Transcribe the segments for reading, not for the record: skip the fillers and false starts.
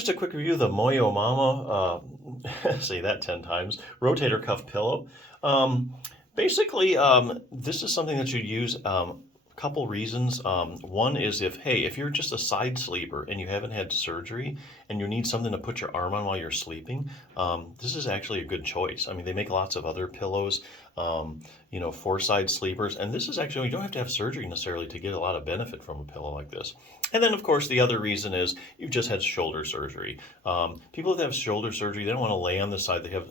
Just a quick review of the MOYOAMA, say that 10 times, rotator cuff pillow. Um, basically, this is something that you use a couple reasons. One is if you're just a side sleeper and you haven't had surgery and you need something to put your arm on while you're sleeping, this is actually a good choice. I mean, they make lots of other pillows, for side sleepers, and this is actually, you don't have to have surgery necessarily to get a lot of benefit from a pillow like this. And then, of course, the other reason is you've just had shoulder surgery. People that have shoulder surgery, they don't want to lay on the side they have,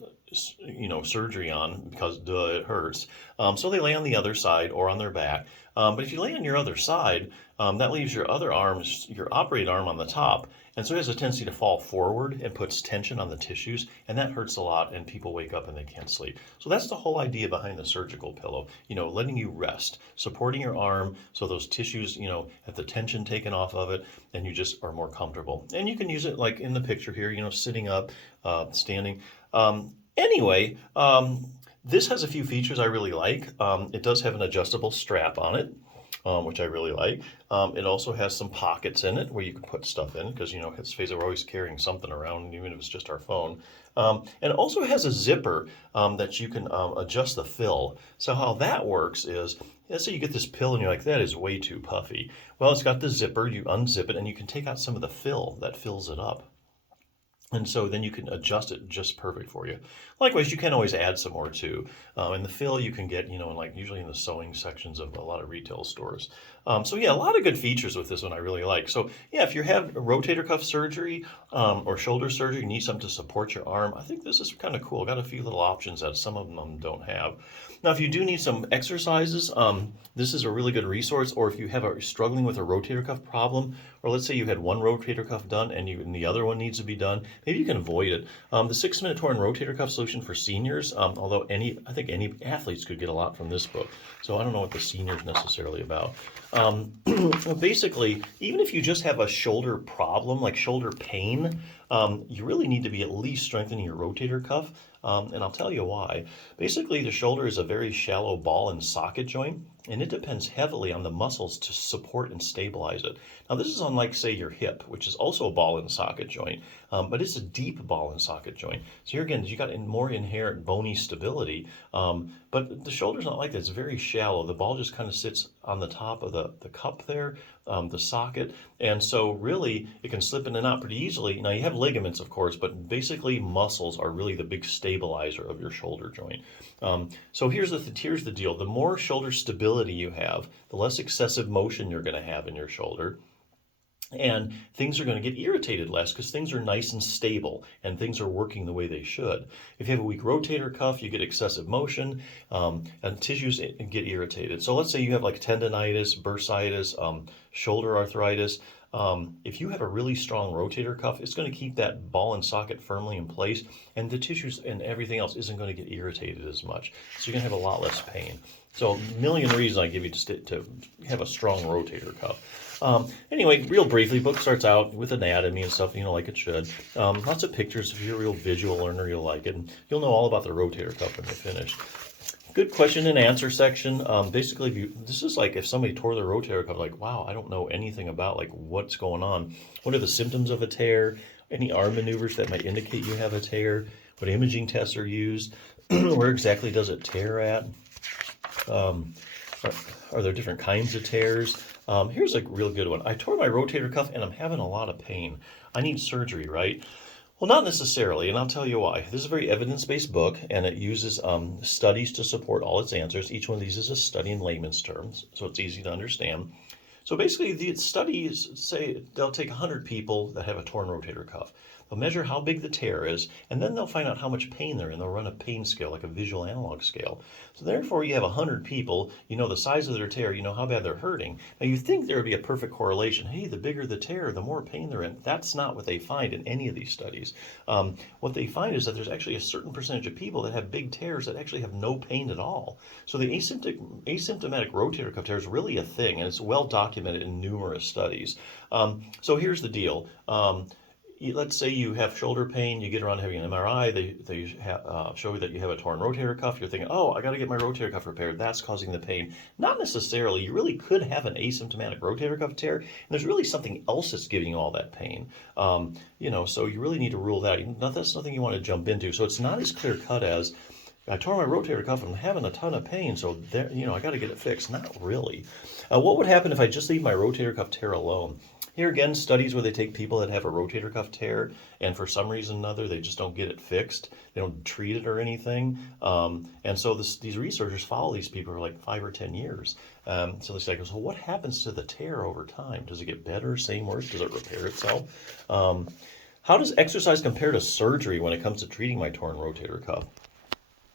surgery on because it hurts. So they lay on the other side or on their back. But if you lay on your other side, that leaves your other arm, your operating arm on the top. And so it has a tendency to fall forward and puts tension on the tissues, and that hurts a lot, and people wake up and they can't sleep. So that's the whole idea behind the surgical pillow, letting you rest, supporting your arm so those tissues, have the tension taken off of it, and you just are more comfortable. And you can use it like in the picture here, sitting up, standing. This has a few features I really like. It does have an adjustable strap on it, which I really like. It also has some pockets in it where you can put stuff in because, let's face it, we're always carrying something around, even if it's just our phone. And it also has a zipper that you can adjust the fill. So how that works is, let's say you get this pill and you're like, that is way too puffy. Well, it's got the zipper, you unzip it, and you can take out some of the fill that fills it up. And so then you can adjust it just perfect for you. Likewise, you can always add some more too. And the fill you can get, usually in the sewing sections of a lot of retail stores. So yeah, a lot of good features with this one I really like. So yeah, if you have rotator cuff surgery or shoulder surgery, you need something to support your arm, I think this is kind of cool. Got a few little options that some of them don't have. Now, if you do need some exercises, this is a really good resource. Or if you have struggling with a rotator cuff problem, or let's say you had one rotator cuff done and the other one needs to be done, maybe you can avoid it. The 6-minute torn rotator cuff solution for seniors, although I think any athletes could get a lot from this book. So I don't know what the seniors necessarily about. Basically, even if you just have a shoulder problem, like shoulder pain, you really need to be at least strengthening your rotator cuff. And I'll tell you why. Basically, the shoulder is a very shallow ball and socket joint, and it depends heavily on the muscles to support and stabilize it. Now, this is unlike, say, your hip, which is also a ball and socket joint, but it's a deep ball and socket joint. So here again, you got more inherent bony stability, but the shoulder's not like that. It's very shallow. The ball just kind of sits on the top of the cup there, the socket, and so really it can slip in and out pretty easily. Now, you have ligaments, of course, but basically muscles are really the big stabilizer of your shoulder joint. So here's the deal. The more shoulder stability you have, the less excessive motion you're going to have in your shoulder. And things are going to get irritated less because things are nice and stable and things are working the way they should. If you have a weak rotator cuff, you get excessive motion and tissues get irritated. So let's say you have like tendonitis, bursitis, shoulder arthritis. If you have a really strong rotator cuff, it's going to keep that ball and socket firmly in place, and the tissues and everything else isn't going to get irritated as much. So you're going to have a lot less pain. So a million reasons I give you to have a strong rotator cuff. Anyway, real briefly, book starts out with anatomy and stuff, like it should. Lots of pictures. If you're a real visual learner, you'll like it. And you'll know all about the rotator cuff when you're finished. Good question and answer section. Basically, this is like if somebody tore their rotator cuff, like, wow, I don't know anything about like what's going on. What are the symptoms of a tear? Any arm maneuvers that might indicate you have a tear? What imaging tests are used? Where exactly does it tear at? Are there different kinds of tears? Here's a real good one. I tore my rotator cuff and I'm having a lot of pain. I need surgery, right? Well, not necessarily, and I'll tell you why. This is a very evidence-based book, and it uses studies to support all its answers. Each one of these is a study in layman's terms, so it's easy to understand. So basically, the studies say they'll take 100 people that have a torn rotator cuff. They'll measure how big the tear is, and then they'll find out how much pain they're in. They'll run a pain scale, like a visual analog scale. So therefore, you have 100 people, you know the size of their tear, you know how bad they're hurting. Now, you think there would be a perfect correlation. Hey, the bigger the tear, the more pain they're in. That's not what they find in any of these studies. What they find is that there's actually a certain percentage of people that have big tears that actually have no pain at all. So the asymptomatic rotator cuff tear is really a thing, and it's well documented in numerous studies. So here's the deal. let's say you have shoulder pain, you get around having an MRI, they show you that you have a torn rotator cuff. You're thinking, oh, I got to get my rotator cuff repaired. That's causing the pain. Not necessarily. You really could have an asymptomatic rotator cuff tear, and there's really something else that's giving you all that pain. So you really need to rule that out. That's nothing you want to jump into. So it's not as clear cut as I tore my rotator cuff and I'm having a ton of pain, so there, I got to get it fixed. Not really. What would happen if I just leave my rotator cuff tear alone? Here again, studies where they take people that have a rotator cuff tear and for some reason or another they just don't get it fixed. They don't treat it or anything. And so these researchers follow these people for like 5 or 10 years. So they say, so what happens to the tear over time? Does it get better, same, worse? Does it repair itself? How does exercise compare to surgery when it comes to treating my torn rotator cuff?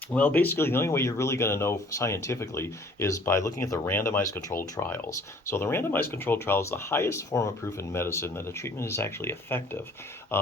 Well, basically, the only way you're really going to know scientifically is by looking at the randomized controlled trials. So the randomized controlled trial is the highest form of proof in medicine that a treatment is actually effective.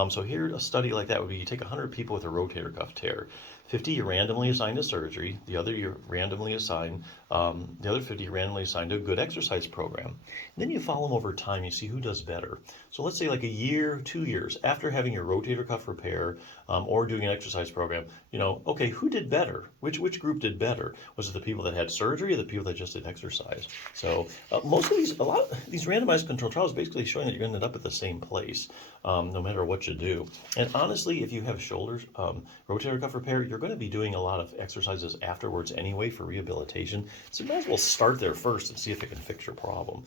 So here, a study like that would be you take 100 people with a rotator cuff tear. 50 you randomly assign to surgery, the other 50 you randomly assign to a good exercise program. And then you follow them over time, you see who does better. So let's say like a year, 2 years after having your rotator cuff repair or doing an exercise program, okay, who did better? Which group did better? Was it the people that had surgery or the people that just did exercise? So a lot of these randomized controlled trials basically showing that you're going to end up at the same place, no matter what you do. And honestly, if you have rotator cuff repair, you're going to be doing a lot of exercises afterwards anyway for rehabilitation. So you might as well start there first and see if it can fix your problem.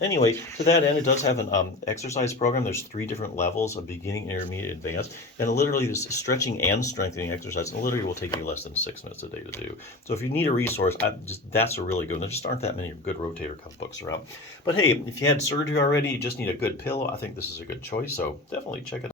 Anyway, to that end, it does have an exercise program. There's 3 different levels of beginning, intermediate, advanced. And literally this stretching and strengthening exercise literally will take you less than 6 minutes a day to do. So if you need a resource, that's a really good one. There just aren't that many good rotator cuff books around. But hey, if you had surgery already, you just need a good pillow, I think this is a good choice. So definitely check it out.